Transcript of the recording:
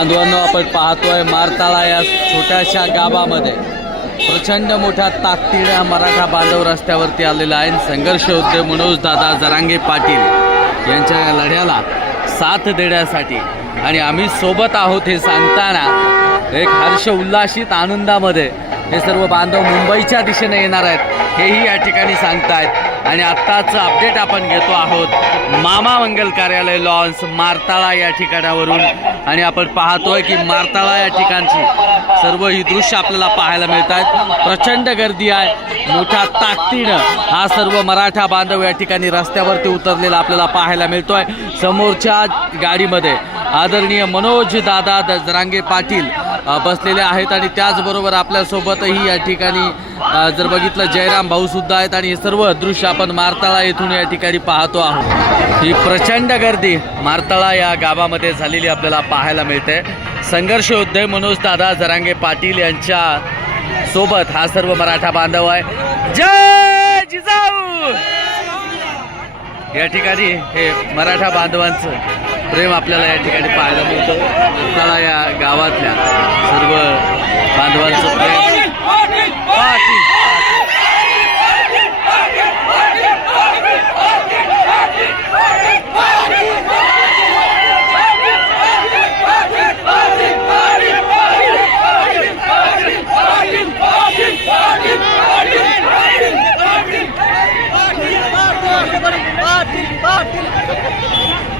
बांधवांनो आपण पाहतोय मारताळा या छोट्याशा गावामध्ये. प्रचंड मोठ्या ताकदीने मराठा बांधव रस्त्यावरती आलेला आहे. संघर्ष योद्धे मनोज दादा जरांगे पाटील यांच्या या लढ्याला साथ देण्यासाठी. आणि आम्ही सोबत आहोत हे सांगताना एक हर्ष उल्लासित आनंदामध्ये हे सर्व बांधव मुंबईच्या दिशेने येणार आहेत. हेही या ठिकाणी सांगतायत. आणि आत्ताचं अपडेट आपण घेतो आहोत. मामा मंगल कार्यालय लॉन्स मारताळा या ठिकाणावरून. आणि आपण पाहतोय की मारताळा या ठिकाणची सर्व ही दृश्य आपल्याला पाहायला मिळत आहेत प्रचंड गर्दी आहे. मोठ्या ताकदीनं हा सर्व मराठा बांधव या ठिकाणी रस्त्यावरती उतरलेला आपल्याला पाहायला मिळतोय. समोरच्या गाडीमध्ये आदरणीय मनोज दादा जरांगे पाटील बसलेले आहेत आणि त्याचबरोबर आपल्यासोबतही या ठिकाणी जर बघितलं जयराम भाऊसुद्धा आहेत आणि हे सर्व दृश्य आपण मारताळा येथून या ठिकाणी पाहतो आहोत. ही प्रचंड गर्दी मारताळा या गावामध्ये झालेली आपल्याला पाहायला मिळते. संघर्ष योद्धे मनोज दादा जरांगे पाटील यांच्या सोबत हा सर्व मराठा बांधव आहे. जय जिजाऊ! या ठिकाणी हे मराठा बांधवांचं प्रेम आपल्याला या ठिकाणी पाहायला मिळतं आपल्याला या गावातल्या सर्व बांधवांचं प्रेम पाटील.